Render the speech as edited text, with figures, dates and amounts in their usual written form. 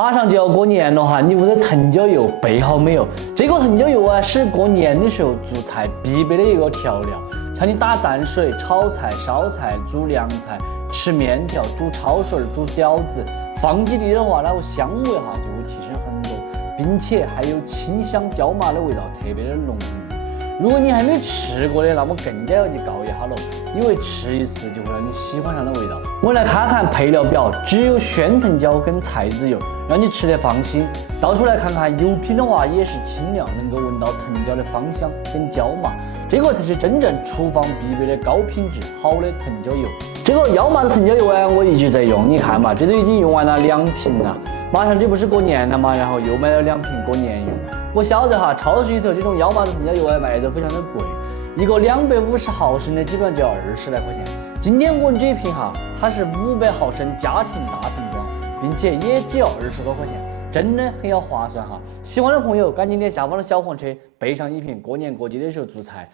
马上就要过年了哈，你屋的藤椒油备好没有？这个藤椒油啊，是过年的时候做菜必备的一个调料，像你打淡水、炒菜、烧菜、煮凉菜、吃面条、煮抄手、煮饺子，放几粒的话，那个香味哈就会提升很多，并且还有清香椒麻的味道，特别的浓郁。如果你还没吃过的，那么更加要去告一下了，因为吃一次就会让你喜欢上的味道。我们来看看配料表，只有鲜藤椒跟菜籽油，让你吃得放心。倒出来看看油品的话，也是清亮，能够闻到藤椒的芳香跟椒麻，这个才是真正厨房必备的高品质好的藤椒油。这个腰麻的藤椒油啊，我一直在用，你看嘛，这都已经用完了2瓶了。马上这不是过年了嘛，然后又买了2瓶过年用。我晓得哈，超市里头这种腰麻的藤椒油啊卖得非常的贵，一个250毫升的基本上就要20来块钱。今天我们这一瓶哈，它是500毫升家庭大瓶装，并且也只要20多块钱，真的很要划算哈。喜欢的朋友赶紧点下方的小黄车，备上一瓶，过年过节的时候做菜